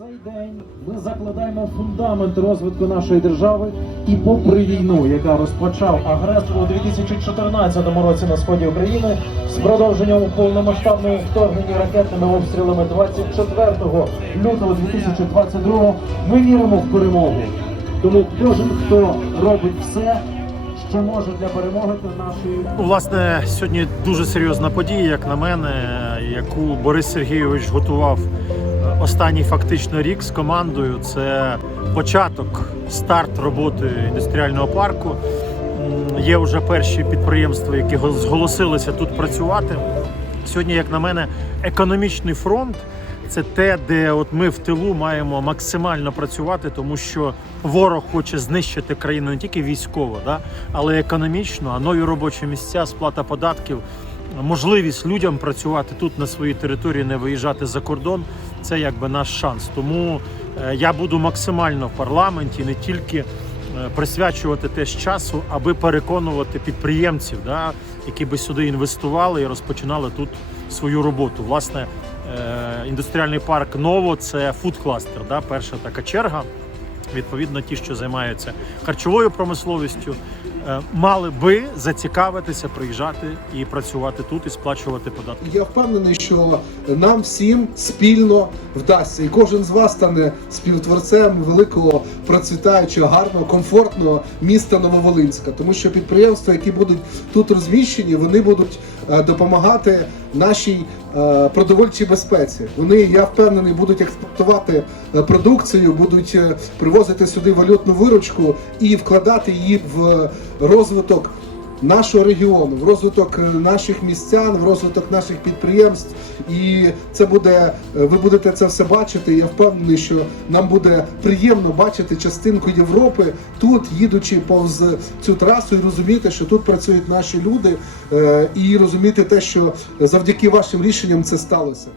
цей день ми закладаємо фундамент розвитку нашої держави і попри війну, яка розпочав агресор у 2014 році на сході України, з продовженням повномасштабного вторгнення ракетними обстрілами 24 лютого 2022 ми віримо в перемогу. Тому кожен, хто робить все, що може для перемоги, нашої Власне, сьогодні дуже серйозна подія, як на мене, яку Борис Сергійович готував останній фактично рік з командою. Це початок, старт роботи індустріального парку. Є вже перші підприємства, які го- зголосилися тут працювати. Сьогодні, як на мене, економічний фронт це те, де от ми в тилу маємо максимально працювати, тому що ворог хоче знищити країну не тільки військово, да, але економічно, а нові робочі місця, сплата податків, можливість людям працювати тут на своїй території, не виїжджати за кордон. Це якби наш шанс. Тому е, я буду максимально в парламенті не тільки е, присвячувати теж часу, аби переконувати підприємців, да, які би сюди інвестували і розпочинали тут свою роботу. Власне, е, індустріальний парк Ново це фуд-кластер, да, перша така черга. Відповідно, ті, що займаються харчовою промисловістю, е, мали би зацікавитися, приїжджати і працювати тут і сплачувати податки. Я впевнений, що нам всім спільно вдасться, і кожен з вас стане співтворцем великого процвітаючого, гарного, комфортного міста Нововолинська. Тому що підприємства, які будуть тут розміщені, вони будуть е, допомагати нашій е, продовольчій безпеці. Вони, я впевнений, будуть експортувати е, продукцію, будуть е, привозити сюди валютну виручку і вкладати її в розвиток нашого регіону, в розвиток е, наших містян, в розвиток наших підприємств. І це буде, е, ви будете це все бачити. Я впевнений, що нам буде приємно бачити частинку Європи тут, їдучи повз цю трасу, і розуміти, що тут працюють наші люди, е, і розуміти те, що завдяки вашим рішенням це сталося.